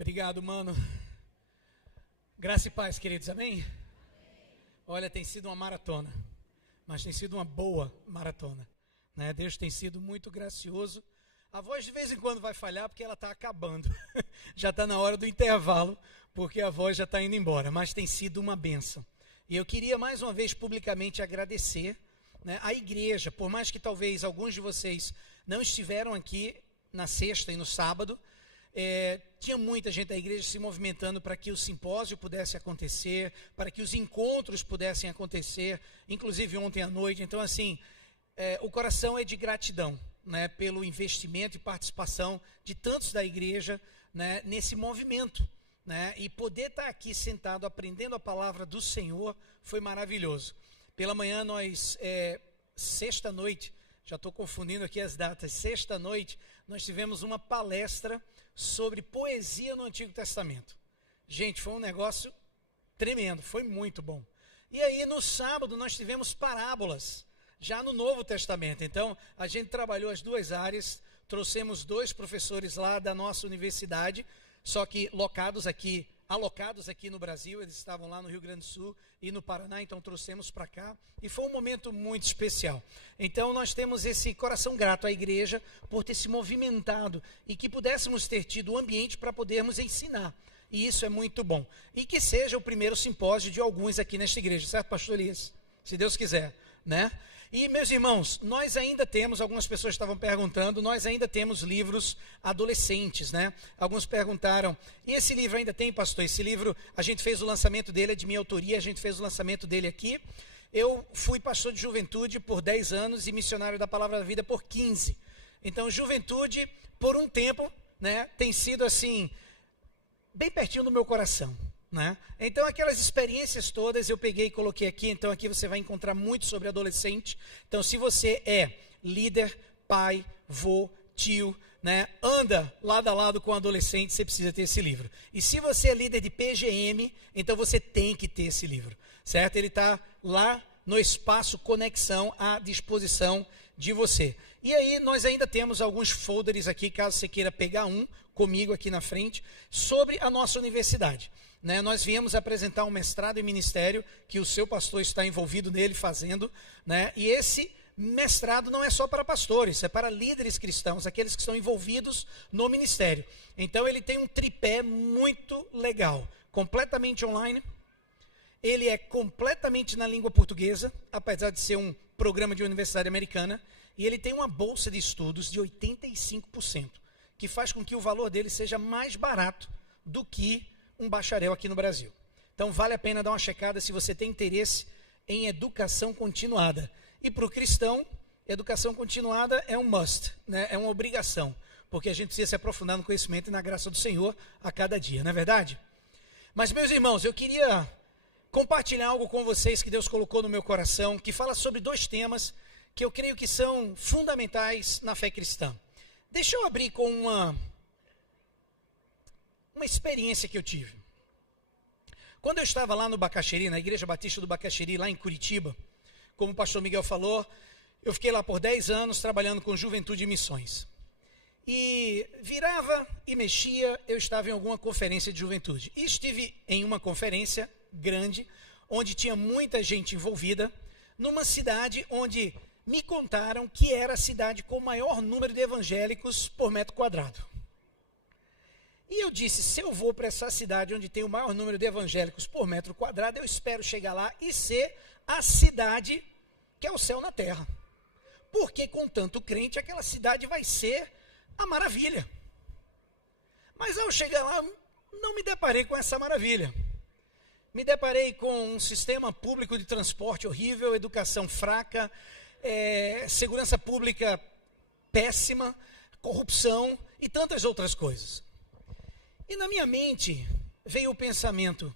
Obrigado, mano. Graça e paz, queridos, amém? Olha, tem sido uma maratona, mas tem sido uma boa maratona, né? Deus tem sido muito gracioso. A voz de vez em quando vai falhar porque ela está acabando. Já está na hora do intervalo, porque a voz já está indo embora, mas tem sido uma bênção. E eu queria mais uma vez publicamente agradecer, né, a igreja, por mais que talvez alguns de vocês não estiveram aqui na sexta e no sábado, tinha muita gente da igreja se movimentando para que o simpósio pudesse acontecer, para que os encontros pudessem acontecer, inclusive ontem à noite. Então, assim, o coração é de gratidão, né, pelo investimento e participação de tantos da igreja, né, nesse movimento, né, e poder estar aqui sentado aprendendo a palavra do Senhor foi maravilhoso. Pela manhã nós, sexta-noite, já estou confundindo aqui as datas, sexta-noite nós tivemos uma palestra sobre poesia no Antigo Testamento. Gente, foi um negócio tremendo, foi muito bom. E aí no sábado nós tivemos parábolas, já no Novo Testamento. Então a gente trabalhou as duas áreas, trouxemos 2 professores lá da nossa universidade, só que alocados aqui no Brasil, eles estavam lá no Rio Grande do Sul e no Paraná, então trouxemos para cá, e foi um momento muito especial. Então nós temos esse coração grato à igreja por ter se movimentado e que pudéssemos ter tido o ambiente para podermos ensinar, e isso é muito bom. E que seja o primeiro simpósio de alguns aqui nesta igreja, certo, pastor Elias? Se Deus quiser, né? E, meus irmãos, nós ainda temos, algumas pessoas estavam perguntando, nós ainda temos livros adolescentes, né? Alguns perguntaram, e esse livro ainda tem, pastor? Esse livro, a gente fez o lançamento dele, é de minha autoria, a gente fez o lançamento dele aqui. Eu fui pastor de juventude por 10 anos e missionário da Palavra da Vida por 15. Então, juventude, por um tempo, né, tem sido assim, bem pertinho do meu coração, né? Então aquelas experiências todas eu peguei e coloquei aqui. Então aqui você vai encontrar muito sobre adolescente. Então se você é líder, pai, vô, tio, né, anda lado a lado com adolescente, você precisa ter esse livro. E se você é líder de PGM, então você tem que ter esse livro, certo? Ele está lá no espaço Conexão à disposição de você. E aí nós ainda temos alguns folders aqui, caso você queira pegar um comigo aqui na frente, sobre a nossa universidade. Né, nós viemos apresentar um mestrado em ministério, que o seu pastor está envolvido nele fazendo, né, e esse mestrado não é só para pastores, é para líderes cristãos, aqueles que estão envolvidos no ministério. Então ele tem um tripé muito legal, completamente online, ele é completamente na língua portuguesa, apesar de ser um programa de universidade americana, e ele tem uma bolsa de estudos de 85%, que faz com que o valor dele seja mais barato do que um bacharel aqui no Brasil. Então vale a pena dar uma checada se você tem interesse em educação continuada. E para o cristão, educação continuada é um must, né? É uma obrigação, porque a gente precisa se aprofundar no conhecimento e na graça do Senhor a cada dia, não é verdade? Mas, meus irmãos, eu queria compartilhar algo com vocês que Deus colocou no meu coração, que fala sobre 2 temas que eu creio que são fundamentais na fé cristã. Deixa eu abrir com uma experiência que eu tive. Quando eu estava lá no Bacaxeri, na Igreja Batista do Bacaxeri, lá em Curitiba, como o pastor Miguel falou, eu fiquei lá por 10 anos trabalhando com juventude e missões. E virava e mexia, eu estava em alguma conferência de juventude. E estive em uma conferência grande, onde tinha muita gente envolvida, numa cidade onde me contaram que era a cidade com o maior número de evangélicos por metro quadrado. E eu disse, se eu vou para essa cidade onde tem o maior número de evangélicos por metro quadrado, eu espero chegar lá e ser a cidade que é o céu na terra. Porque com tanto crente, aquela cidade vai ser a maravilha. Mas ao chegar lá, não me deparei com essa maravilha. Me deparei com um sistema público de transporte horrível, educação fraca, segurança pública péssima, corrupção e tantas outras coisas. E na minha mente veio o pensamento,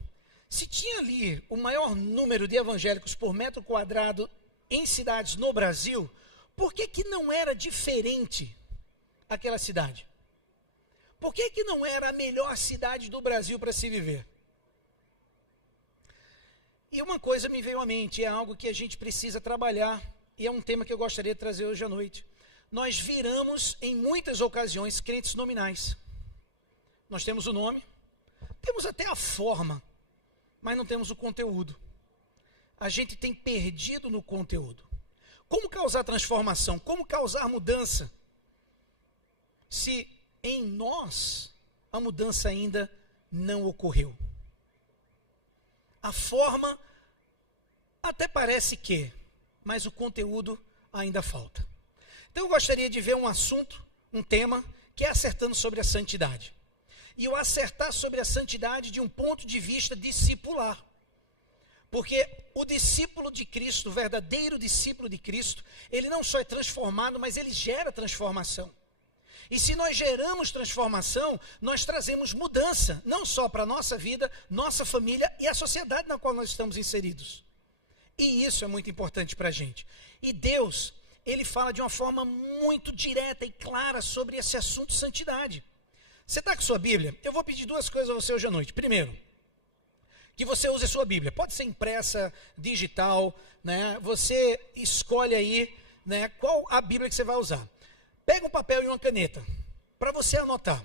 se tinha ali o maior número de evangélicos por metro quadrado em cidades no Brasil, por que que não era diferente aquela cidade? Por que que não era a melhor cidade do Brasil para se viver? E uma coisa me veio à mente, é algo que a gente precisa trabalhar, e é um tema que eu gostaria de trazer hoje à noite. Nós viramos, em muitas ocasiões, crentes nominais. Nós temos o nome, Temos até a forma, mas não temos o conteúdo. A gente tem perdido no conteúdo. Como causar transformação? Como causar mudança? Se em nós a mudança ainda não ocorreu. A forma até parece que, mas o conteúdo ainda falta. Então eu gostaria de ver um assunto, um tema, que é acertando sobre a santidade. E eu acertar sobre a santidade de um ponto de vista discipular. Porque o discípulo de Cristo, o verdadeiro discípulo de Cristo, ele não só é transformado, mas ele gera transformação. E se nós geramos transformação, nós trazemos mudança, não só para a nossa vida, nossa família e a sociedade na qual nós estamos inseridos. E isso é muito importante para a gente. E Deus, ele fala de uma forma muito direta e clara sobre esse assunto santidade. Você está com sua Bíblia? Eu vou pedir duas coisas a você hoje à noite. Primeiro, que você use a sua Bíblia. Pode ser impressa, digital, né? Você escolhe aí, né, qual a Bíblia que você vai usar. Pega um papel e uma caneta para você anotar.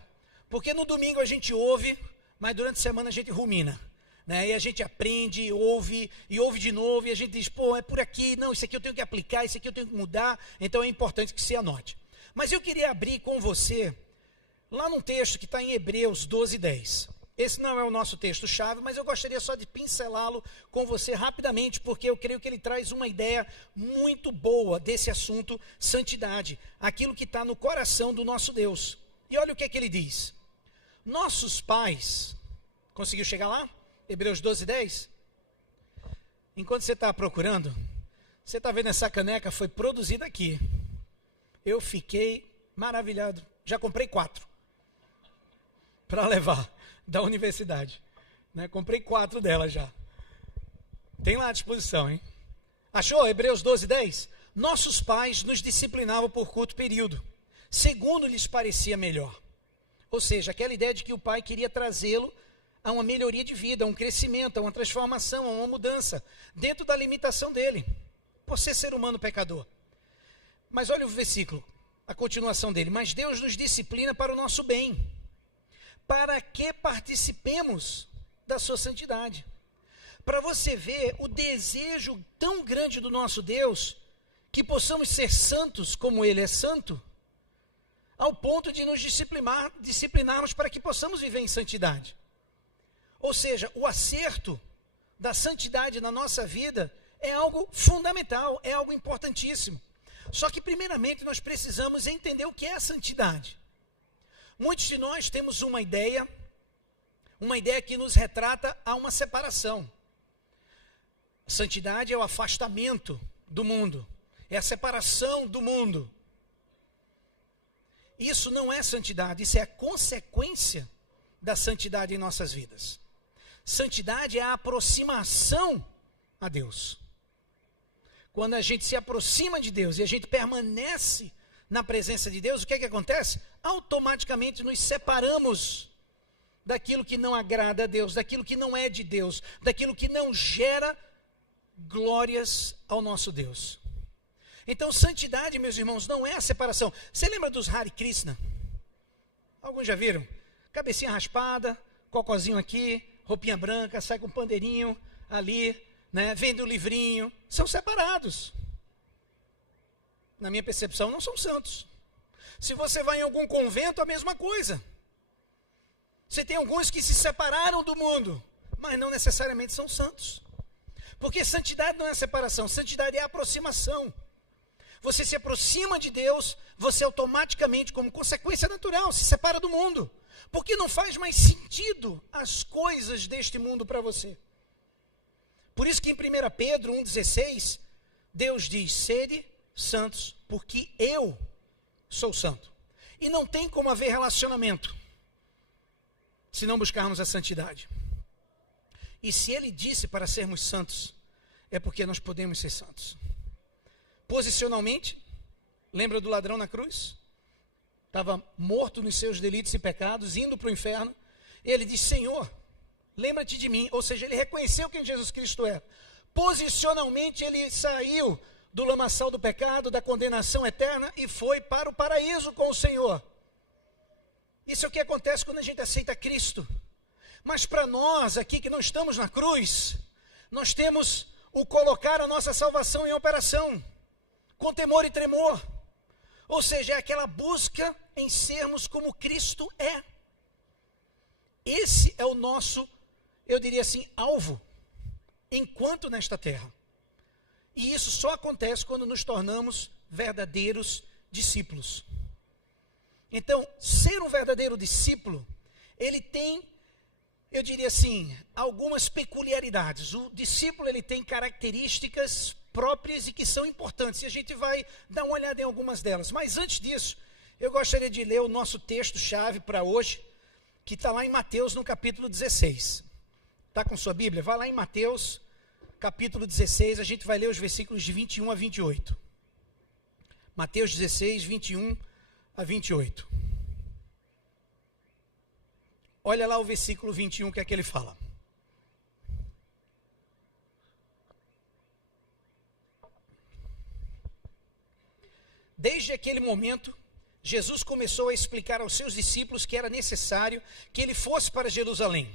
Porque no domingo a gente ouve, mas durante a semana a gente rumina. Né? E a gente aprende, e ouve de novo, e a gente diz, pô, é por aqui, não, isso aqui eu tenho que aplicar, isso aqui eu tenho que mudar, então é importante que você anote. Mas eu queria abrir com você, lá num texto que está em Hebreus 12:10. Esse não é o nosso texto-chave, mas eu gostaria só de pincelá-lo com você rapidamente, porque eu creio que ele traz uma ideia muito boa desse assunto, santidade, aquilo que está no coração do nosso Deus. E olha o que é que ele diz. Nossos pais, conseguiu chegar lá? Hebreus 12:10? Enquanto você está procurando, você está vendo essa caneca, foi produzida aqui. Eu fiquei maravilhado. Já comprei 4 para levar da universidade. Né? Comprei 4 delas já. Tem lá à disposição, hein? Achou? Hebreus 12:10? Nossos pais nos disciplinavam por curto período, segundo lhes parecia melhor. Ou seja, aquela ideia de que o pai queria trazê-lo a uma melhoria de vida, a um crescimento, a uma transformação, a uma mudança, dentro da limitação dele, por ser humano pecador. Mas olha o versículo, a continuação dele. Mas Deus nos disciplina para o nosso bem, para que participemos da sua santidade. Para você ver o desejo tão grande do nosso Deus, que possamos ser santos como Ele é santo, ao ponto de nos disciplinarmos para que possamos viver em santidade. Ou seja, o acerto da santidade na nossa vida é algo fundamental, é algo importantíssimo. Só que primeiramente nós precisamos entender o que é a santidade. Muitos de nós temos uma ideia que nos retrata a uma separação. Santidade é o afastamento do mundo, é a separação do mundo. Isso não é santidade, isso é a consequência da santidade em nossas vidas. Santidade é a aproximação a Deus. Quando a gente se aproxima de Deus e a gente permanece na presença de Deus, o que é que acontece? Automaticamente nos separamos daquilo que não agrada a Deus, daquilo que não é de Deus, daquilo que não gera glórias ao nosso Deus. Então, santidade, meus irmãos, não é a separação. Você lembra dos Hare Krishna? Alguns já viram? Cabecinha raspada, cocozinho aqui, roupinha branca, sai com pandeirinho ali, né? Vende um livrinho. São separados. Na minha percepção, não são santos. Se você vai em algum convento, a mesma coisa. Você tem alguns que se separaram do mundo, mas não necessariamente são santos. Porque santidade não é separação, santidade é aproximação. Você se aproxima de Deus, você automaticamente, como consequência natural, se separa do mundo. Porque não faz mais sentido as coisas deste mundo para você. Por isso que em 1 Pedro 1,16, Deus diz, sede santos, porque eu sou santo. E não tem como haver relacionamento se não buscarmos a santidade. E se Ele disse para sermos santos, é porque nós podemos ser santos. Posicionalmente, lembra do ladrão na cruz? Estava morto nos seus delitos e pecados, indo para o inferno. Ele diz, Senhor, lembra-te de mim. Ou seja, ele reconheceu quem Jesus Cristo é. Posicionalmente, ele saiu do lamaçal do pecado, da condenação eterna e foi para o paraíso com o Senhor. Isso é o que acontece quando a gente aceita Cristo. Mas para nós aqui que não estamos na cruz, nós temos o colocar a nossa salvação em operação, com temor e tremor. Ou seja, é aquela busca em sermos como Cristo é. Esse é o nosso, eu diria assim, alvo, enquanto nesta terra. E isso só acontece quando nos tornamos verdadeiros discípulos. Então, ser um verdadeiro discípulo, ele tem, eu diria assim, algumas peculiaridades. O discípulo, ele tem características próprias e que são importantes. E a gente vai dar uma olhada em algumas delas. Mas antes disso, eu gostaria de ler o nosso texto-chave para hoje, que está lá em Mateus, no capítulo 16. Está com sua Bíblia? Vai lá em Mateus, capítulo 16, a gente vai ler os versículos de 21 a 28. Mateus 16, 21 a 28. Olha lá o versículo 21, que é que ele fala. Desde aquele momento, Jesus começou a explicar aos seus discípulos que era necessário que ele fosse para Jerusalém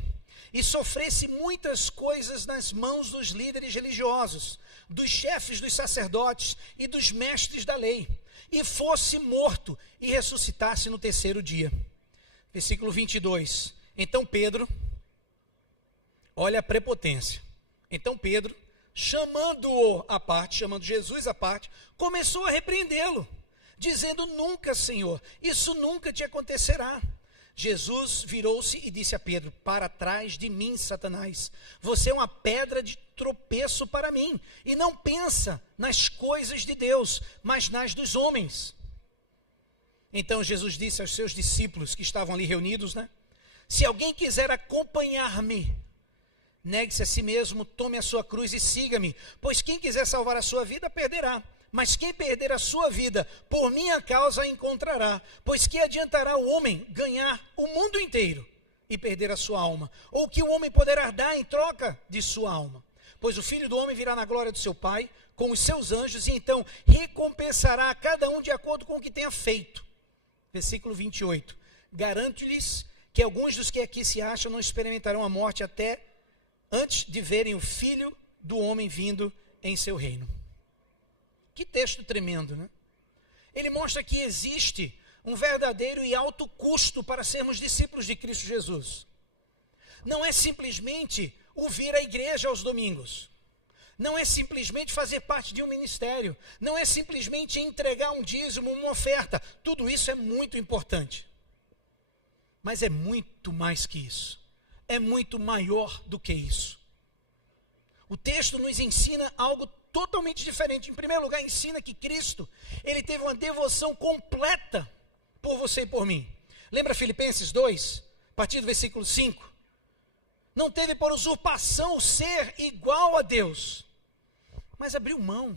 e sofresse muitas coisas nas mãos dos líderes religiosos, dos chefes dos sacerdotes e dos mestres da lei, e fosse morto e ressuscitasse no terceiro dia. Versículo 22. Então Pedro, olha a prepotência. Então Pedro, chamando-o à parte, chamando Jesus à parte, começou a repreendê-lo, dizendo: nunca, Senhor, isso nunca te acontecerá. Jesus virou-se e disse a Pedro: para trás de mim, Satanás, você é uma pedra de tropeço para mim, e não pensa nas coisas de Deus, mas nas dos homens. Então Jesus disse aos seus discípulos que estavam ali reunidos, se alguém quiser acompanhar-me, negue-se a si mesmo, tome a sua cruz e siga-me, pois quem quiser salvar a sua vida, perderá. Mas quem perder a sua vida, por minha causa a encontrará. Pois que adiantará o homem ganhar o mundo inteiro e perder a sua alma? Ou que o homem poderá dar em troca de sua alma? Pois o Filho do Homem virá na glória do seu Pai, com os seus anjos, e então recompensará a cada um de acordo com o que tenha feito. Versículo 28. Garanto-lhes que alguns dos que aqui se acham não experimentarão a morte até antes de verem o Filho do Homem vindo em seu reino. Que texto tremendo, né? Ele mostra que existe um verdadeiro e alto custo para sermos discípulos de Cristo Jesus. Não é simplesmente o vir à igreja aos domingos. Não é simplesmente fazer parte de um ministério. Não é simplesmente entregar um dízimo, uma oferta. Tudo isso é muito importante. Mas é muito mais que isso. É muito maior do que isso. O texto nos ensina algo totalmente diferente. Em primeiro lugar, ensina que Cristo, ele teve uma devoção completa por você e por mim. Lembra Filipenses 2, a partir do versículo 5? Não teve por usurpação o ser igual a Deus, mas abriu mão,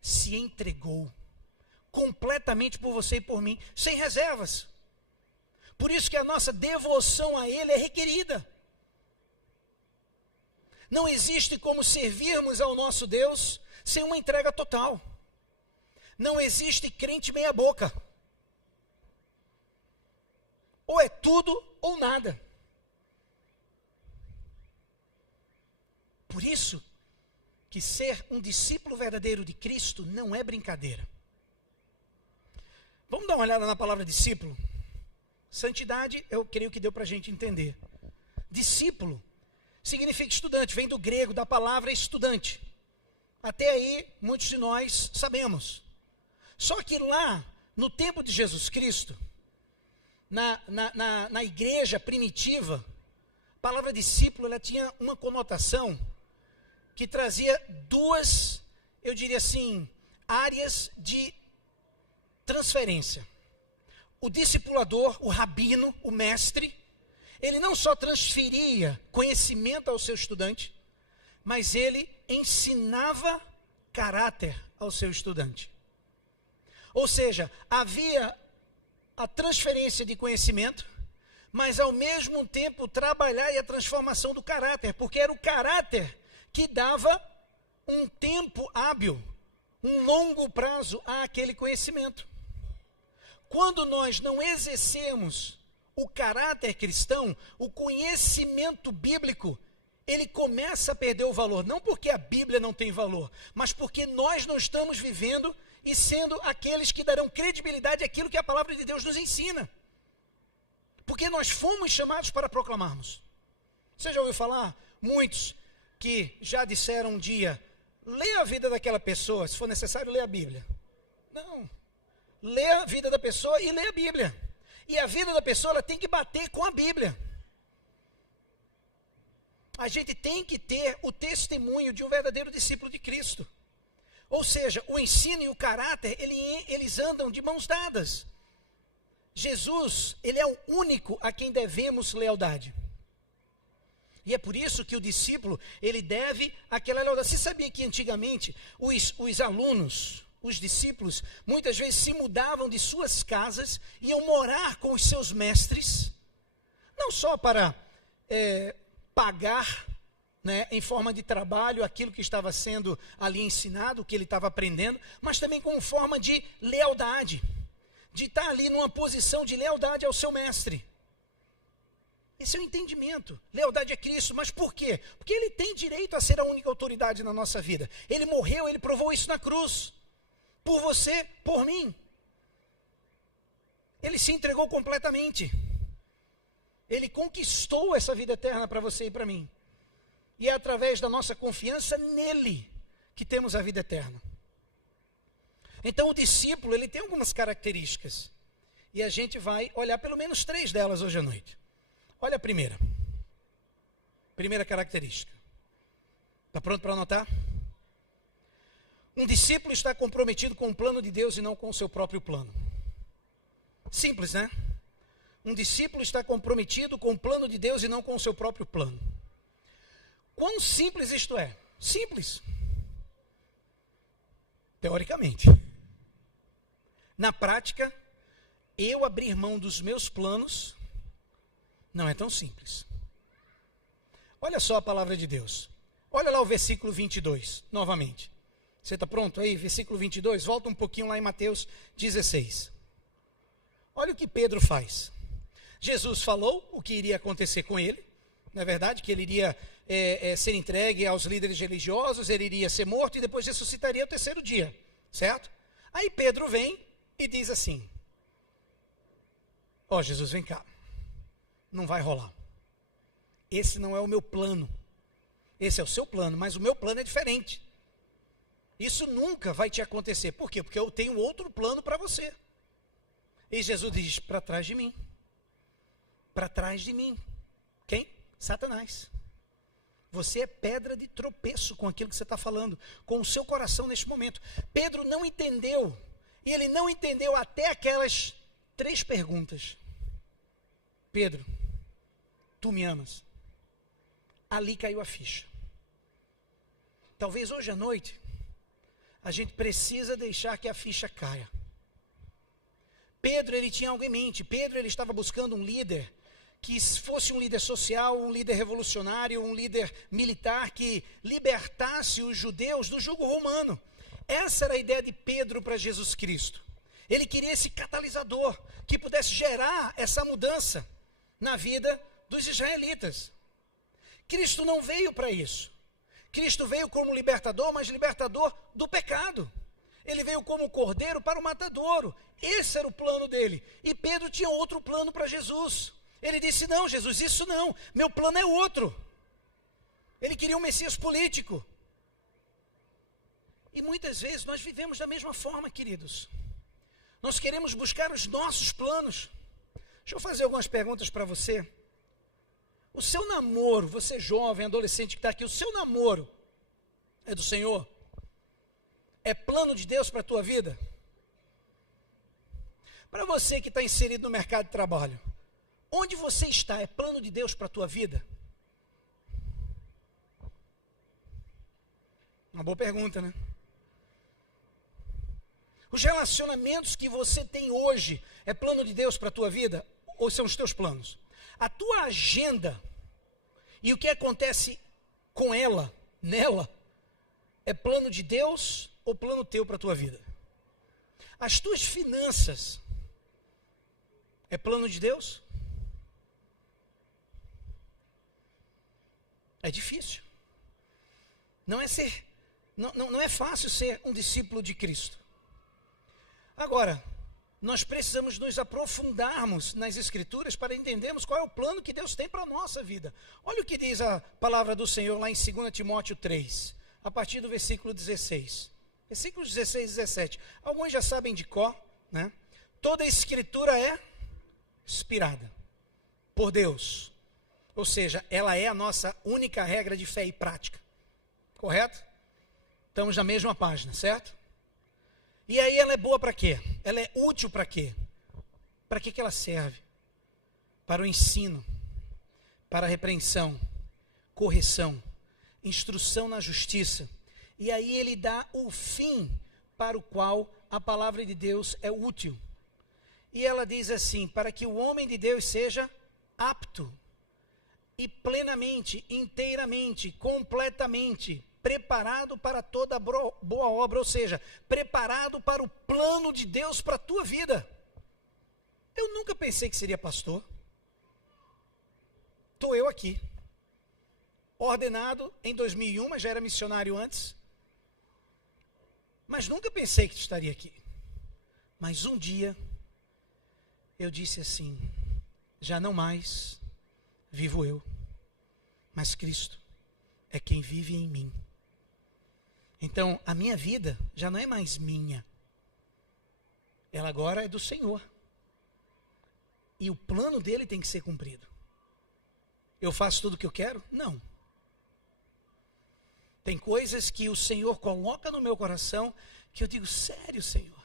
se entregou completamente por você e por mim, sem reservas. Por isso que a nossa devoção a Ele é requerida. Não existe como servirmos ao nosso Deus sem uma entrega total. Não existe crente meia boca. Ou é tudo ou nada. Por isso que ser um discípulo verdadeiro de Cristo não é brincadeira. Vamos dar uma olhada na palavra discípulo? Santidade, eu creio que deu para a gente entender. Discípulo significa estudante, vem do grego, da palavra estudante. Até aí, muitos de nós sabemos. Só que lá, no tempo de Jesus Cristo, na igreja primitiva, a palavra discípulo, ela tinha uma conotação que trazia duas, eu diria assim, áreas de transferência. O discipulador, o rabino, o mestre, ele não só transferia conhecimento ao seu estudante, mas ele ensinava caráter ao seu estudante. Ou seja, havia a transferência de conhecimento, mas ao mesmo tempo trabalhar e a transformação do caráter, porque era o caráter que dava um tempo hábil, um longo prazo àquele conhecimento. Quando nós não exercemos o caráter cristão, o conhecimento bíblico, ele começa a perder o valor. Não porque a Bíblia não tem valor, mas porque nós não estamos vivendo e sendo aqueles que darão credibilidade àquilo que a palavra de Deus nos ensina. Porque nós fomos chamados para proclamarmos. Você já ouviu falar? Muitos que já disseram um dia, lê a vida daquela pessoa, se for necessário, lê a Bíblia. Não. Lê a vida da pessoa e lê a Bíblia. E a vida da pessoa, ela tem que bater com a Bíblia. A gente tem que ter o testemunho de um verdadeiro discípulo de Cristo. Ou seja, o ensino e o caráter, eles andam de mãos dadas. Jesus, ele é o único a quem devemos lealdade. E é por isso que o discípulo, ele deve aquela lealdade. Você sabia que antigamente os alunos, os discípulos, muitas vezes se mudavam de suas casas, iam morar com os seus mestres, não só para pagar, né, em forma de trabalho aquilo que estava sendo ali ensinado, o que ele estava aprendendo, mas também como forma de lealdade, de estar ali numa posição de lealdade ao seu mestre. Esse é o entendimento. Lealdade a Cristo. Mas por quê? Porque ele tem direito a ser a única autoridade na nossa vida. Ele morreu, ele provou isso na cruz. Por você, por mim. Ele se entregou completamente. Ele conquistou essa vida eterna para você e para mim. E é através da nossa confiança nele que temos a vida eterna. Então o discípulo, ele tem algumas características. E a gente vai olhar pelo menos 3 delas hoje à noite. Olha a primeira. Primeira característica. Está pronto para anotar? Um discípulo está comprometido com o plano de Deus e não com o seu próprio plano. Simples, né? Um discípulo está comprometido com o plano de Deus e não com o seu próprio plano. Quão simples isto é? Simples. Teoricamente. Na prática, eu abrir mão dos meus planos não é tão simples. Olha só a palavra de Deus. Olha lá o versículo 22, novamente. Você está pronto aí? Versículo 22, volta um pouquinho lá em Mateus 16. Olha o que Pedro faz. Jesus falou o que iria acontecer com ele. Não é verdade? Que ele iria ser entregue aos líderes religiosos, ele iria ser morto e depois ressuscitaria ao 3º dia. Certo? Aí Pedro vem e diz assim: ó, Jesus, vem cá. Não vai rolar. Esse não é o meu plano. Esse é o seu plano, mas o meu plano é diferente. Isso nunca vai te acontecer. Por quê? Porque eu tenho outro plano para você. E Jesus diz: para trás de mim. Para trás de mim. Quem? Satanás. Você é pedra de tropeço com aquilo que você está falando, com o seu coração neste momento. Pedro não entendeu. E ele não entendeu até aquelas 3 perguntas. Pedro, tu me amas? Ali caiu a ficha. Talvez hoje à noite a gente precisa deixar que a ficha caia. Pedro, ele tinha algo em mente. Pedro, ele estava buscando um líder que fosse um líder social, um líder revolucionário, um líder militar que libertasse os judeus do jugo romano. Essa era a ideia de Pedro para Jesus Cristo. Ele queria esse catalisador que pudesse gerar essa mudança na vida dos israelitas. Cristo não veio para isso. Cristo veio como libertador, mas libertador do pecado. Ele veio como cordeiro para o matadouro. Esse era o plano dele. E Pedro tinha outro plano para Jesus. Ele disse: não, Jesus, isso não. Meu plano é outro. Ele queria um Messias político. E muitas vezes nós vivemos da mesma forma, queridos. Nós queremos buscar os nossos planos. Deixa eu fazer algumas perguntas para você. O seu namoro, você jovem, adolescente que está aqui, o seu namoro é do Senhor? É plano de Deus para a tua vida? Para você que está inserido no mercado de trabalho, onde você está, é plano de Deus para a tua vida? Uma boa pergunta, né? Os relacionamentos que você tem hoje, é plano de Deus para a tua vida? Ou são os teus planos? A tua agenda e o que acontece com ela, nela, é plano de Deus ou plano teu para a tua vida? As tuas finanças, é plano de Deus? É difícil. Não é fácil ser um discípulo de Cristo. Agora, nós precisamos nos aprofundarmos nas Escrituras para entendermos qual é o plano que Deus tem para a nossa vida. Olha o que diz a palavra do Senhor lá em 2 Timóteo 3, a partir do versículo 16. Versículos 16 e 17. Alguns já sabem de cor, né? Toda a Escritura é inspirada por Deus. Ou seja, ela é a nossa única regra de fé e prática. Correto? Estamos na mesma página, certo? E aí ela é boa para quê? Ela é útil para quê? Para que ela serve? Para o ensino, para a repreensão, correção, instrução na justiça. E aí ele dá o fim para o qual a palavra de Deus é útil. E ela diz assim, para que o homem de Deus seja apto e plenamente, inteiramente, completamente preparado para toda boa obra, ou seja, preparado para o plano de Deus para a tua vida. Eu nunca pensei que seria pastor. Estou eu aqui, ordenado em 2001, mas já era missionário antes, mas nunca pensei que estaria aqui. Mas um dia, eu disse assim, já não mais vivo eu, mas Cristo é quem vive em mim. Então, a minha vida já não é mais minha. Ela agora é do Senhor. E o plano dele tem que ser cumprido. Eu faço tudo o que eu quero? Não. Tem coisas que o Senhor coloca no meu coração que eu digo, sério, Senhor?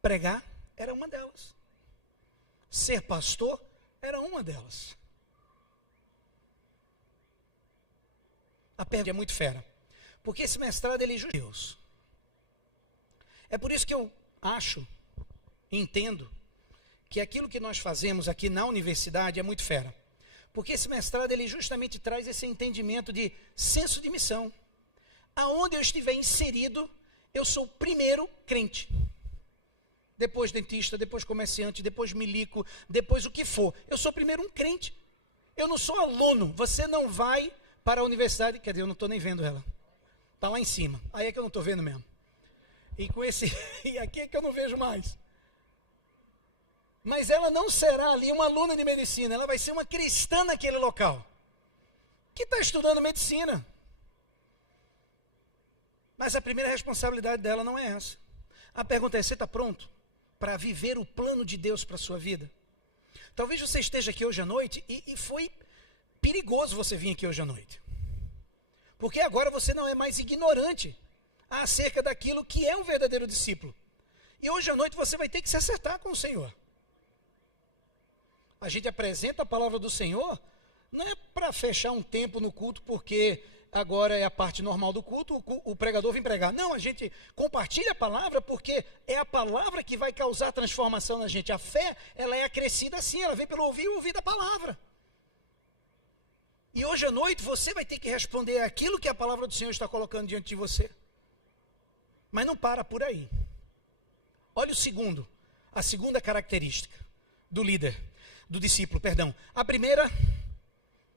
Pregar era uma delas. Ser pastor era uma delas. A pergunta é muito fera. Porque esse mestrado ele é de Deus. É por isso que eu acho, entendo, que aquilo que nós fazemos aqui na universidade é muito fera. Porque esse mestrado ele justamente traz esse entendimento de senso de missão. Aonde eu estiver inserido, eu sou o primeiro crente. Depois dentista, depois comerciante, depois milico, depois o que for. Eu sou primeiro um crente. Eu não sou aluno. Você não vai para a universidade, quer dizer, eu não estou nem vendo ela. Está lá em cima. Aí é que eu não estou vendo mesmo. E com esse, e aqui é que eu não vejo mais. Mas ela não será ali uma aluna de medicina, ela vai ser uma cristã naquele local, que está estudando medicina. Mas a primeira responsabilidade dela não é essa. A pergunta é, você está pronto para viver o plano de Deus para a sua vida? Talvez você esteja aqui hoje à noite e foi perigoso você vir aqui hoje à noite. Porque agora você não é mais ignorante acerca daquilo que é um verdadeiro discípulo. E hoje à noite você vai ter que se acertar com o Senhor. A gente apresenta a palavra do Senhor, não é para fechar um tempo no culto, porque agora é a parte normal do culto, o pregador vem pregar. Não, a gente compartilha a palavra, porque é a palavra que vai causar transformação na gente. A fé, ela é acrescida assim, ela vem pelo ouvir e ouvir da palavra. E hoje à noite você vai ter que responder aquilo que a palavra do Senhor está colocando diante de você. Mas não para por aí. Olha a segunda característica do líder, do discípulo, perdão. A primeira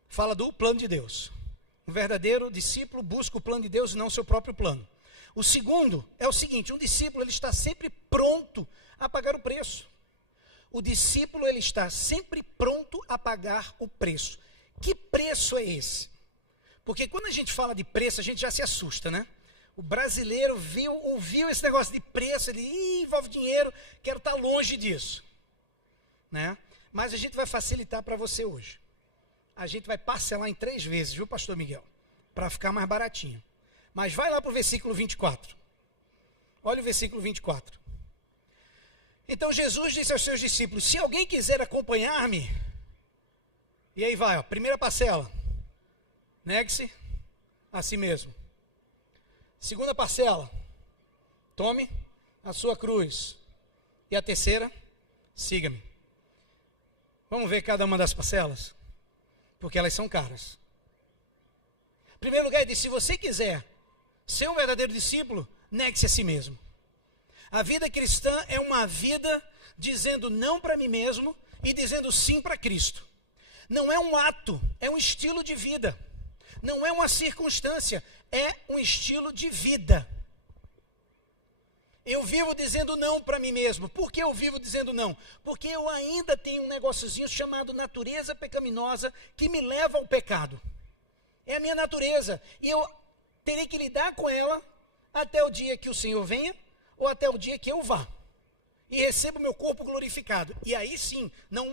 fala do plano de Deus. Um verdadeiro discípulo busca o plano de Deus e não o seu próprio plano. O segundo é o seguinte, um discípulo ele está sempre pronto a pagar o preço. O discípulo ele está sempre pronto a pagar o preço. Que preço é esse? Porque quando a gente fala de preço, a gente já se assusta, né? O brasileiro ouviu esse negócio de preço, ele envolve dinheiro, quero estar longe disso, né? Mas a gente vai facilitar para você hoje. A gente vai parcelar em 3 vezes, viu, pastor Miguel? Para ficar mais baratinho. Mas vai lá para o versículo 24. Olha o versículo 24. Então Jesus disse aos seus discípulos, se alguém quiser acompanhar-me, e aí vai, ó, primeira parcela, negue-se a si mesmo. Segunda parcela, tome a sua cruz. E a terceira, siga-me. Vamos ver cada uma das parcelas? Porque elas são caras. Em primeiro lugar, ele diz, se você quiser ser um verdadeiro discípulo, negue-se a si mesmo. A vida cristã é uma vida dizendo não para mim mesmo e dizendo sim para Cristo. Não é um ato, é um estilo de vida. Não é uma circunstância, é um estilo de vida. Eu vivo dizendo não para mim mesmo. Por que eu vivo dizendo não? Porque eu ainda tenho um negóciozinho chamado natureza pecaminosa que me leva ao pecado. É a minha natureza. E eu terei que lidar com ela até o dia que o Senhor venha ou até o dia que eu vá. E receba o meu corpo glorificado. E aí sim, não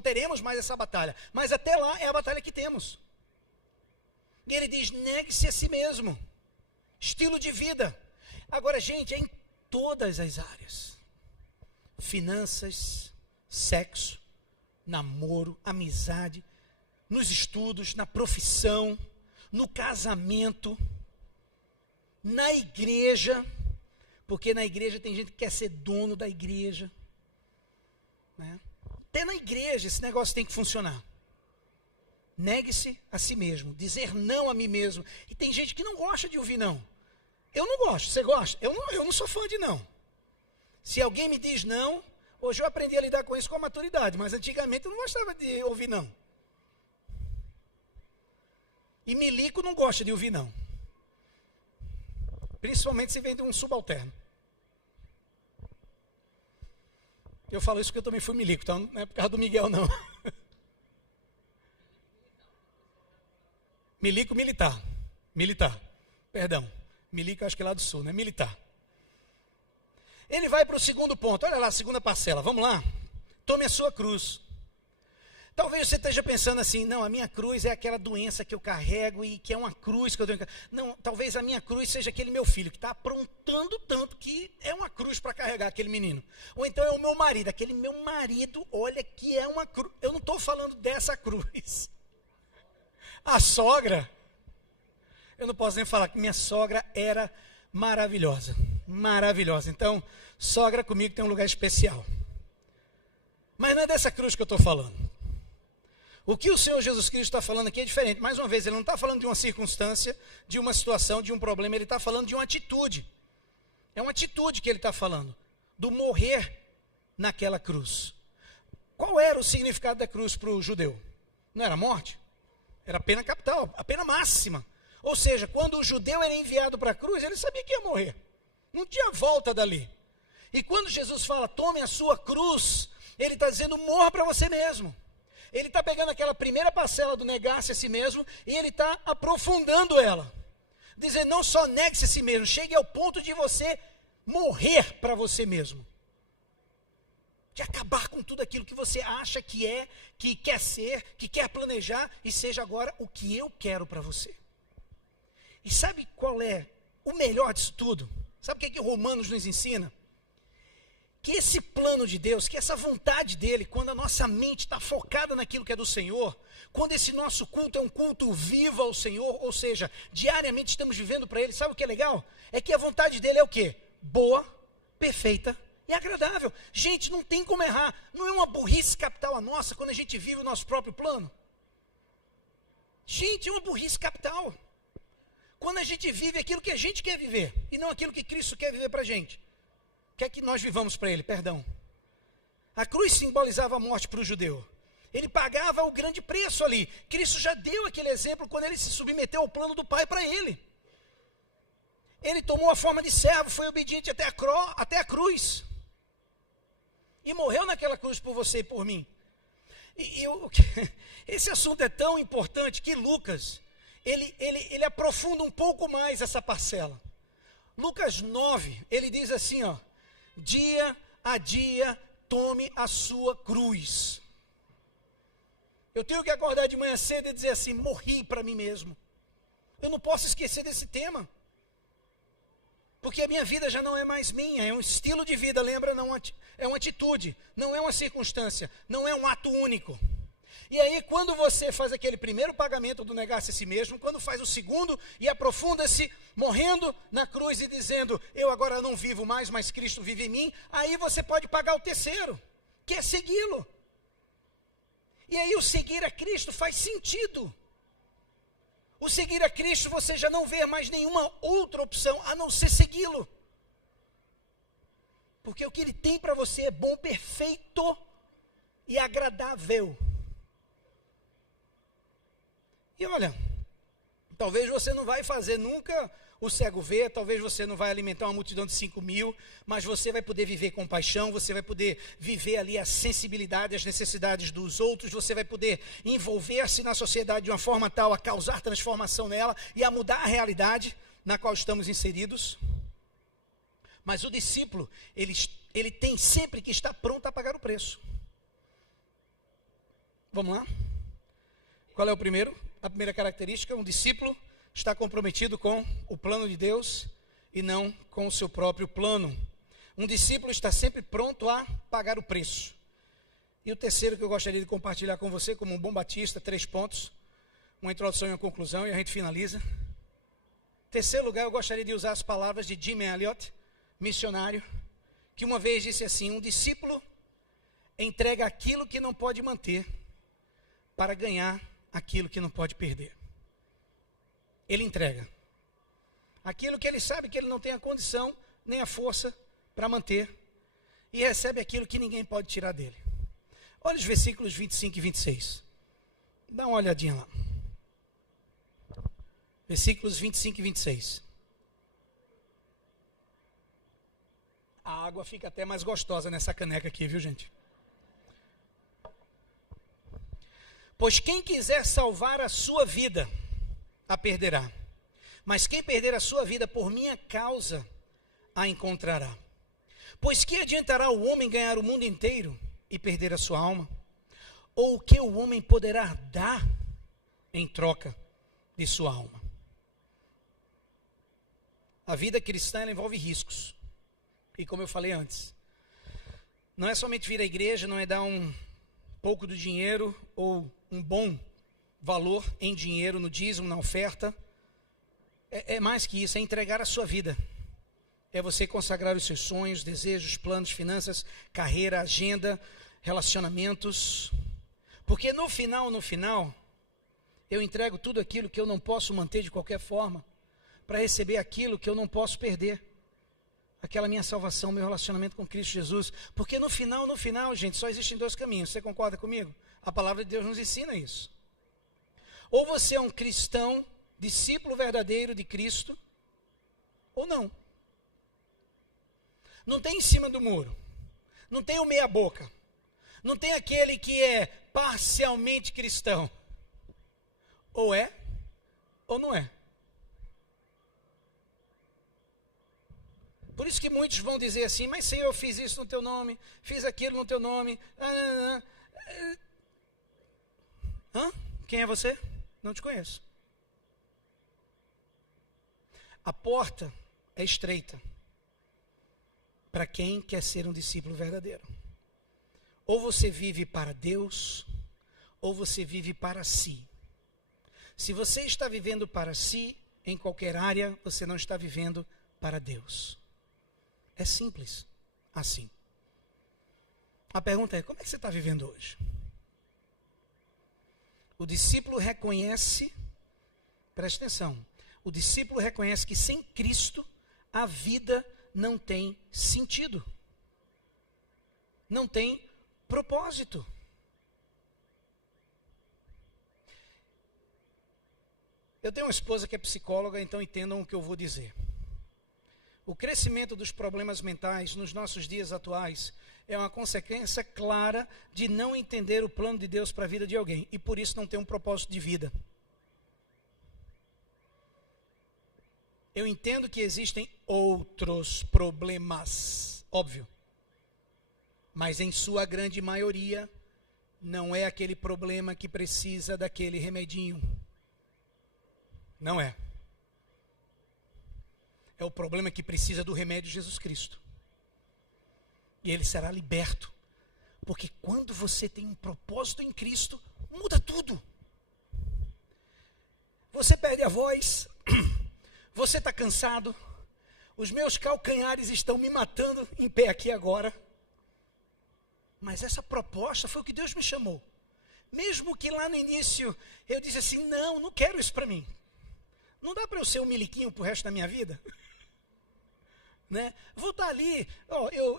teremos mais essa batalha. Mas até lá é a batalha que temos. E ele diz, negue-se a si mesmo. Estilo de vida. Agora, gente, é em todas as áreas. Finanças, sexo, namoro, amizade, nos estudos, na profissão, no casamento, na igreja, porque na igreja tem gente que quer ser dono da igreja, né? Até na igreja esse negócio tem que funcionar. Negue-se a si mesmo, dizer não a mim mesmo. E tem gente que não gosta de ouvir não. Eu não gosto, você gosta? Eu não sou fã de não. Se alguém me diz não, hoje eu aprendi a lidar com isso com a maturidade, mas antigamente eu não gostava de ouvir não. E milico não gosta de ouvir não. Principalmente se vem de um subalterno. Eu falo isso porque eu também fui milico, então não é por causa do Miguel não. Milico militar. Perdão. Milico acho que é lá do sul, né? Militar. Ele vai para o segundo ponto. Olha lá, a segunda parcela. Vamos lá. Tome a sua cruz. Talvez você esteja pensando assim, não, a minha cruz é aquela doença que eu carrego e que é uma cruz que eu tenho que... Não, talvez a minha cruz seja aquele meu filho que está aprontando tanto que é uma cruz para carregar aquele menino. Ou então é o meu marido, aquele meu marido, olha que é uma cruz. Eu não estou falando dessa cruz. A sogra, eu não posso nem falar que minha sogra era maravilhosa. Maravilhosa. Então, sogra comigo tem um lugar especial. Mas não é dessa cruz que eu estou falando. O que o Senhor Jesus Cristo está falando aqui é diferente. Mais uma vez, ele não está falando de uma circunstância, de uma situação, de um problema. Ele está falando de uma atitude. É uma atitude que ele está falando. Do morrer naquela cruz. Qual era o significado da cruz para o judeu? Não era morte? Era a pena capital, a pena máxima. Ou seja, quando o judeu era enviado para a cruz, ele sabia que ia morrer. Não tinha volta dali. E quando Jesus fala, tome a sua cruz, ele está dizendo, morra para você mesmo. Ele está pegando aquela primeira parcela do negar-se a si mesmo e ele está aprofundando ela. Dizendo, não só negue-se a si mesmo, chegue ao ponto de você morrer para você mesmo. De acabar com tudo aquilo que você acha que é, que quer ser, que quer planejar e seja agora o que eu quero para você. E sabe qual é o melhor disso tudo? Sabe o que Romanos nos ensina? Que esse plano de Deus, que essa vontade dele, quando a nossa mente está focada naquilo que é do Senhor, quando esse nosso culto é um culto vivo ao Senhor, ou seja, diariamente estamos vivendo para ele, sabe o que é legal? É que a vontade dele é o quê? Boa, perfeita e agradável. Gente, não tem como errar. Não é uma burrice capital a nossa quando a gente vive o nosso próprio plano? Gente, é uma burrice capital. Quando a gente vive aquilo que a gente quer viver e não aquilo que Cristo quer viver para a gente. Quer que nós vivamos para ele, perdão. A cruz simbolizava a morte para o judeu. Ele pagava o grande preço ali. Cristo já deu aquele exemplo quando ele se submeteu ao plano do Pai para ele. Ele tomou a forma de servo, foi obediente até a cruz. E morreu naquela cruz por você e por mim. Esse assunto é tão importante que Lucas, ele aprofunda um pouco mais essa parcela. Lucas 9, ele diz assim, ó. Dia a dia, tome a sua cruz. Eu tenho que acordar de manhã cedo e dizer assim, morri para mim mesmo. Eu não posso esquecer desse tema. Porque a minha vida já não é mais minha, é um estilo de vida, lembra? Não, é uma atitude, não é uma circunstância, não é um ato único. E aí, quando você faz aquele primeiro pagamento do negar-se a si mesmo, quando faz o segundo e aprofunda-se, morrendo na cruz e dizendo, eu agora não vivo mais, mas Cristo vive em mim, aí você pode pagar o terceiro, que é segui-lo. E aí o seguir a Cristo faz sentido. O seguir a Cristo, você já não vê mais nenhuma outra opção a não ser segui-lo. Porque o que ele tem para você é bom, perfeito e agradável. E olha, talvez você não vai fazer nunca o cego ver, talvez você não vai alimentar uma multidão de 5.000, mas você vai poder viver com paixão, você vai poder viver ali a sensibilidade, as necessidades dos outros, você vai poder envolver-se na sociedade de uma forma tal a causar transformação nela e a mudar a realidade na qual estamos inseridos. Mas o discípulo, ele tem sempre que estar pronto a pagar o preço. Vamos lá? Qual é o primeiro? A primeira característica, um discípulo está comprometido com o plano de Deus e não com o seu próprio plano. Um discípulo está sempre pronto a pagar o preço. E o terceiro que eu gostaria de compartilhar com você, como um bom batista, 3 pontos, uma introdução e uma conclusão, e a gente finaliza. Em terceiro lugar, eu gostaria de usar as palavras de Jim Elliot, missionário, que uma vez disse assim: um discípulo entrega aquilo que não pode manter para ganhar aquilo que não pode perder. Ele entrega aquilo que ele sabe que ele não tem a condição nem a força para manter, e recebe aquilo que ninguém pode tirar dele. Olha os versículos 25 e 26. Dá uma olhadinha lá. Versículos 25 e 26. A água fica até mais gostosa nessa caneca aqui, viu, gente? Pois quem quiser salvar a sua vida, a perderá. Mas quem perder a sua vida por minha causa, a encontrará. Pois que adiantará o homem ganhar o mundo inteiro e perder a sua alma? Ou o que o homem poderá dar em troca de sua alma? A vida cristã, ela envolve riscos. E como eu falei antes, não é somente vir à igreja, não é dar um pouco do dinheiro ou um bom valor em dinheiro no dízimo, na oferta. É mais que isso, é entregar a sua vida. É você consagrar os seus sonhos, desejos, planos, finanças, carreira, agenda, relacionamentos. Porque no final, eu entrego tudo aquilo que eu não posso manter de qualquer forma, para receber aquilo que eu não posso perder. Aquela minha salvação, meu relacionamento com Cristo Jesus. Porque no final, gente, só existem 2 caminhos. Você concorda comigo? A palavra de Deus nos ensina isso. Ou você é um cristão, discípulo verdadeiro de Cristo, ou não. Não tem em cima do muro. Não tem o meia boca. Não tem aquele que é parcialmente cristão. Ou é, ou não é. Por isso que muitos vão dizer assim: mas Senhor, eu fiz isso no teu nome, fiz aquilo no teu nome. Quem é você? Não te conheço. A porta é estreita para quem quer ser um discípulo verdadeiro. Ou você vive para Deus, ou você vive para si. Se você está vivendo para si, em qualquer área, você não está vivendo para Deus. É simples assim. A pergunta é: como é que você está vivendo hoje? O discípulo reconhece, preste atenção, o discípulo reconhece que sem Cristo a vida não tem sentido, não tem propósito. Eu tenho uma esposa que é psicóloga, então entendam o que eu vou dizer. O crescimento dos problemas mentais nos nossos dias atuais é uma consequência clara de não entender o plano de Deus para a vida de alguém, e por isso não ter um propósito de vida. Eu entendo que existem outros problemas, óbvio, mas em sua grande maioria não é aquele problema que precisa daquele remedinho. Não é. É o problema que precisa do remédio de Jesus Cristo. E ele será liberto. Porque quando você tem um propósito em Cristo, muda tudo. Você perde a voz, você está cansado, os meus calcanhares estão me matando em pé aqui agora. Mas essa proposta foi o que Deus me chamou. Mesmo que lá no início eu disse assim: não quero isso para mim. Não dá para eu ser um miliquinho para o resto da minha vida? né? Vou estar ali,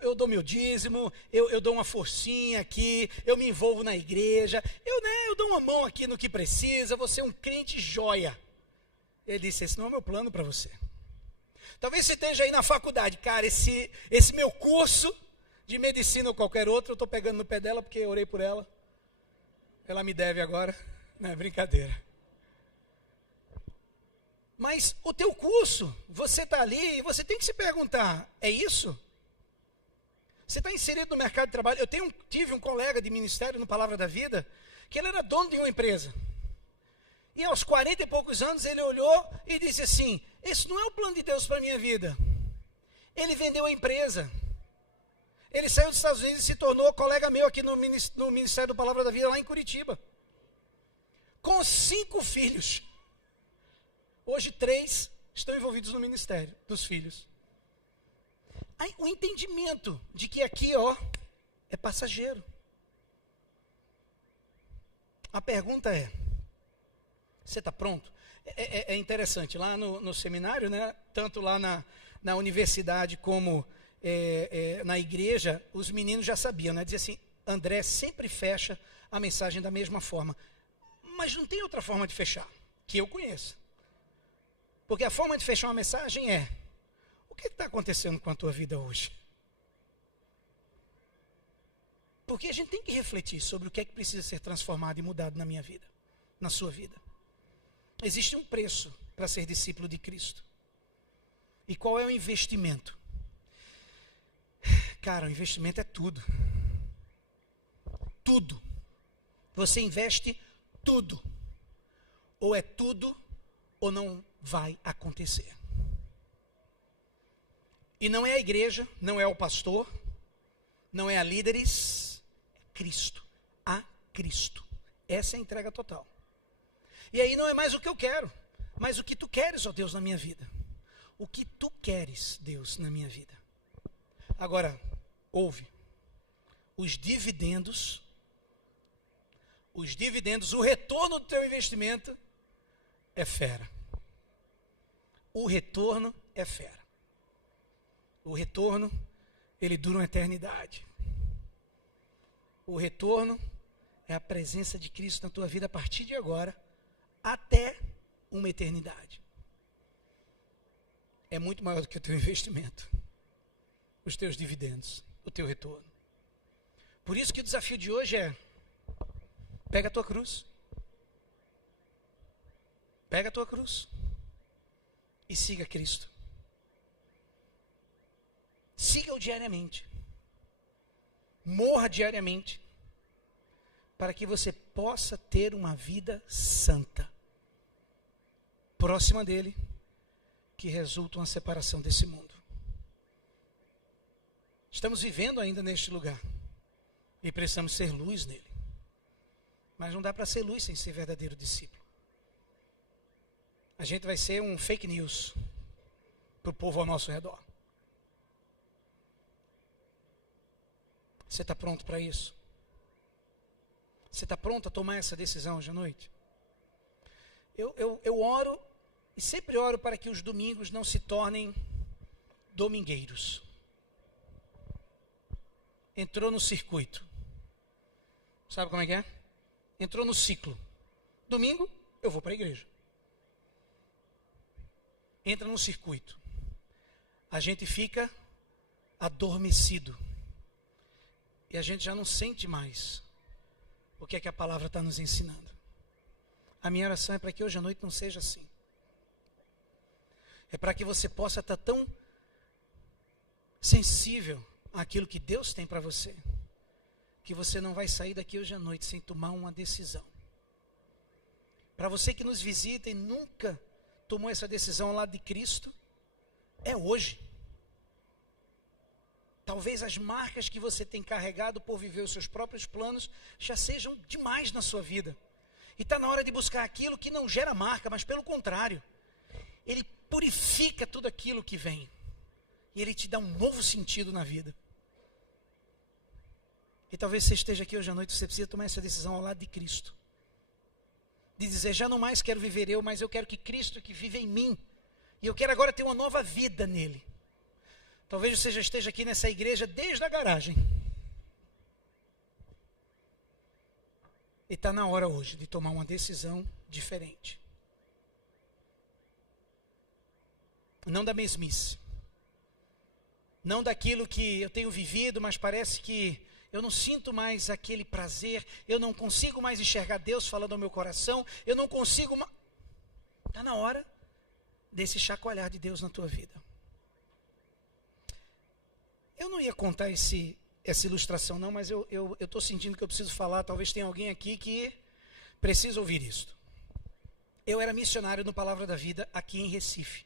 eu dou meu dízimo, eu dou uma forcinha aqui, eu me envolvo na igreja, eu dou uma mão aqui no que precisa, vou ser um crente joia. Ele disse, esse não é o meu plano para você. Talvez você esteja aí na faculdade, cara, esse meu curso de medicina ou qualquer outro, eu estou pegando no pé dela porque eu orei por ela. Ela me deve agora, não é brincadeira. Mas o teu curso, você está ali e você tem que se perguntar, é isso? Você está inserido no mercado de trabalho? Eu tive um colega de ministério no Palavra da Vida, que ele era dono de uma empresa. E aos 40 e poucos anos ele olhou e disse assim, esse não é o plano de Deus para a minha vida. Ele vendeu a empresa. Ele saiu dos Estados Unidos e se tornou colega meu aqui no Ministério do Palavra da Vida, lá em Curitiba. Com 5 filhos. Hoje 3 estão envolvidos no ministério dos filhos. Aí, o entendimento de que aqui, é passageiro. A pergunta é, você está pronto? É interessante, lá no seminário, né, tanto lá na universidade como na igreja, os meninos já sabiam, né, dizia assim, André sempre fecha a mensagem da mesma forma. Mas não tem outra forma de fechar, que eu conheço. Porque a forma de fechar uma mensagem é, o que está acontecendo com a tua vida hoje? Porque a gente tem que refletir sobre o que é que precisa ser transformado e mudado na minha vida, na sua vida. Existe um preço para ser discípulo de Cristo. E qual é o investimento? Cara, o investimento é tudo. Tudo. Você investe tudo. Ou é tudo, ou não vai acontecer. E não é a igreja, não é o pastor, não é a líderes, é Cristo. A Cristo. Essa é a entrega total. E aí não é mais o que eu quero, mas o que tu queres, ó Deus, na minha vida. O que tu queres, Deus, na minha vida. Agora, ouve. Os dividendos, o retorno do teu investimento é fera. O retorno é fera. O retorno, ele dura uma eternidade. O retorno é a presença de Cristo na tua vida a partir de agora, até uma eternidade. É muito maior do que o teu investimento, os teus dividendos, o teu retorno. Por isso que o desafio de hoje é, pega a tua cruz. Pega a tua cruz e siga Cristo. Siga-o diariamente. Morra diariamente, para que você possa ter uma vida santa, próxima dele, que resulta uma separação desse mundo. Estamos vivendo ainda neste lugar e precisamos ser luz nele. Mas não dá para ser luz sem ser verdadeiro discípulo. A gente vai ser um fake news para o povo ao nosso redor. Você está pronto para isso? Você está pronto a tomar essa decisão hoje à noite? Eu oro e sempre oro para que os domingos não se tornem domingueiros. Entrou no circuito. Sabe como é que é? Entrou no ciclo. Domingo, eu vou para a igreja. Entra no circuito. A gente fica adormecido. E a gente já não sente mais o que é que a palavra está nos ensinando. A minha oração é para que hoje à noite não seja assim. É para que você possa estar tão sensível àquilo que Deus tem para você, que você não vai sair daqui hoje à noite sem tomar uma decisão. Para você que nos visita e nunca tomou essa decisão ao lado de Cristo, é hoje. Talvez as marcas que você tem carregado por viver os seus próprios planos já sejam demais na sua vida. E está na hora de buscar aquilo que não gera marca, mas pelo contrário, ele purifica tudo aquilo que vem. E ele te dá um novo sentido na vida. E talvez você esteja aqui hoje à noite, você precisa tomar essa decisão ao lado de Cristo. De dizer, já não mais quero viver eu, mas eu quero que Cristo que vive em mim. E eu quero agora ter uma nova vida nele. Talvez você já esteja aqui nessa igreja desde a garagem. E está na hora hoje de tomar uma decisão diferente. Não da mesmice. Não daquilo que eu tenho vivido, mas parece que eu não sinto mais aquele prazer, eu não consigo mais enxergar Deus falando ao meu coração, eu não consigo mais... Está na hora desse chacoalhar de Deus na tua vida. Eu não ia contar essa ilustração não, mas eu estou sentindo que eu preciso falar, talvez tenha alguém aqui que precisa ouvir isso. Eu era missionário no Palavra da Vida aqui em Recife,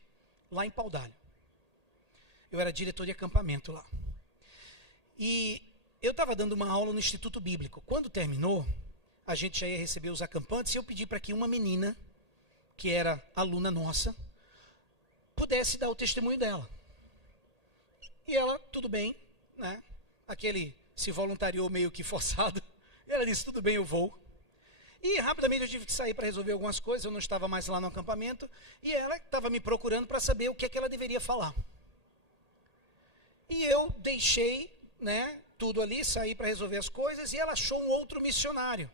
lá em Paudalho. Eu era diretor de acampamento lá. E eu estava dando uma aula no Instituto Bíblico. Quando terminou, a gente já ia receber os acampantes e eu pedi para que uma menina, que era aluna nossa, pudesse dar o testemunho dela. E ela, tudo bem, né? Aquele se voluntariou meio que forçado. E ela disse, tudo bem, eu vou. E rapidamente eu tive que sair para resolver algumas coisas, eu não estava mais lá no acampamento. E ela estava me procurando para saber o que é que ela deveria falar. E eu deixei, né, tudo ali, saí para resolver as coisas, e ela achou um outro missionário.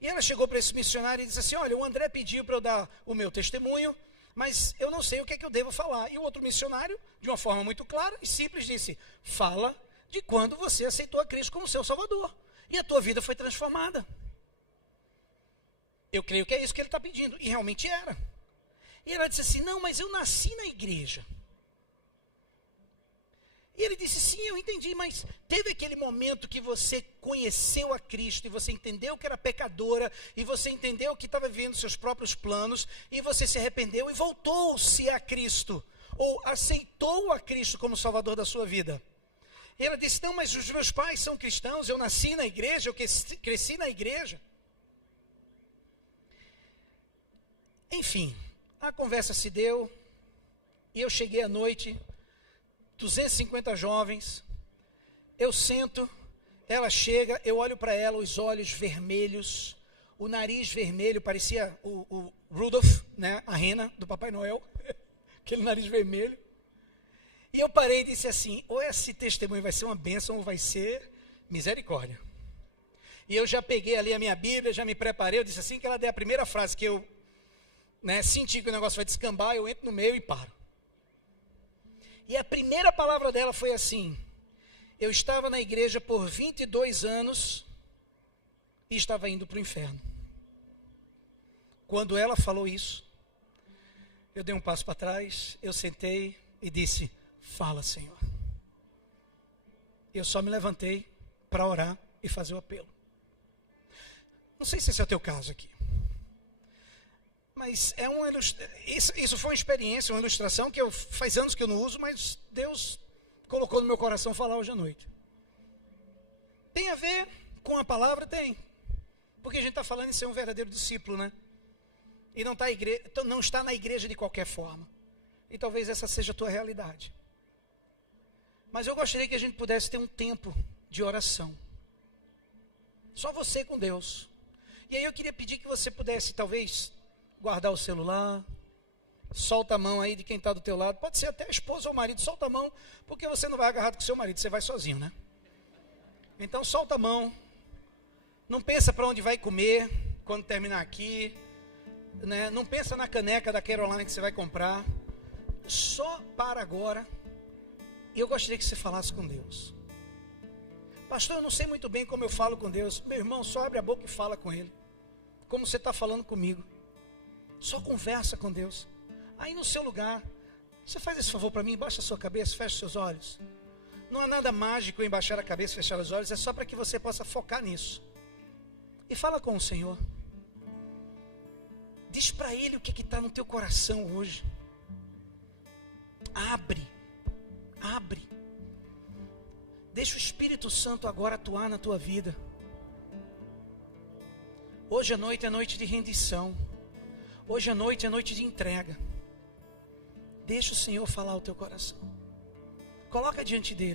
E ela chegou para esse missionário e disse assim, olha, o André pediu para eu dar o meu testemunho, mas eu não sei o que é que eu devo falar. E o outro missionário, de uma forma muito clara e simples, disse, fala de quando você aceitou a Cristo como seu Salvador. E a tua vida foi transformada. Eu creio que é isso que ele está pedindo. E realmente era. E ela disse assim, não, mas eu nasci na igreja. E ele disse, sim, eu entendi, mas teve aquele momento que você conheceu a Cristo, e você entendeu que era pecadora, e você entendeu que estava vivendo seus próprios planos, e você se arrependeu e voltou-se a Cristo, ou aceitou a Cristo como Salvador da sua vida. E ela disse, não, mas os meus pais são cristãos, eu nasci na igreja, eu cresci na igreja. Enfim, a conversa se deu, e eu cheguei à noite... 250 jovens, eu sento, ela chega, eu olho para ela, os olhos vermelhos, o nariz vermelho, parecia o Rudolph, né, a rena do Papai Noel, aquele nariz vermelho. E eu parei e disse assim, ou esse testemunho vai ser uma bênção ou vai ser misericórdia. E eu já peguei ali a minha Bíblia, já me preparei, eu disse assim que ela der a primeira frase que eu, né, senti que o negócio vai descambar, eu entro no meio e paro. E a primeira palavra dela foi assim, eu estava na igreja por 22 anos e estava indo para o inferno. Quando ela falou isso, eu dei um passo para trás, eu sentei e disse, fala, Senhor. Eu só me levantei para orar e fazer o apelo. Não sei se esse é o teu caso aqui. Mas isso foi uma experiência, uma ilustração que faz anos que eu não uso, mas Deus colocou no meu coração falar hoje à noite. Tem a ver com a palavra? Tem. Porque a gente está falando em ser um verdadeiro discípulo, né? E não está na igreja de qualquer forma. E talvez essa seja a tua realidade. Mas eu gostaria que a gente pudesse ter um tempo de oração. Só você com Deus. E aí eu queria pedir que você pudesse, talvez... guardar o celular, solta a mão aí de quem está do teu lado, pode ser até a esposa ou o marido, solta a mão, porque você não vai agarrado com o seu marido, você vai sozinho, né? Então solta a mão, não pensa para onde vai comer, quando terminar aqui, né? Não pensa na caneca da Caroline que você vai comprar, só para agora, e eu gostaria que você falasse com Deus. Pastor, eu não sei muito bem como eu falo com Deus. Meu irmão, só abre a boca e fala com Ele, como você está falando comigo. Só conversa com Deus. Aí no seu lugar, você faz esse favor para mim, baixa a sua cabeça, fecha os seus olhos. Não é nada mágico em baixar a cabeça e fechar os olhos, é só para que você possa focar nisso. E fala com o Senhor. Diz para Ele o que está no teu coração hoje. Abre. Deixa o Espírito Santo agora atuar na tua vida. Hoje à noite é noite de rendição. Hoje à noite é noite de entrega. Deixa o Senhor falar o teu coração. Coloca diante dele.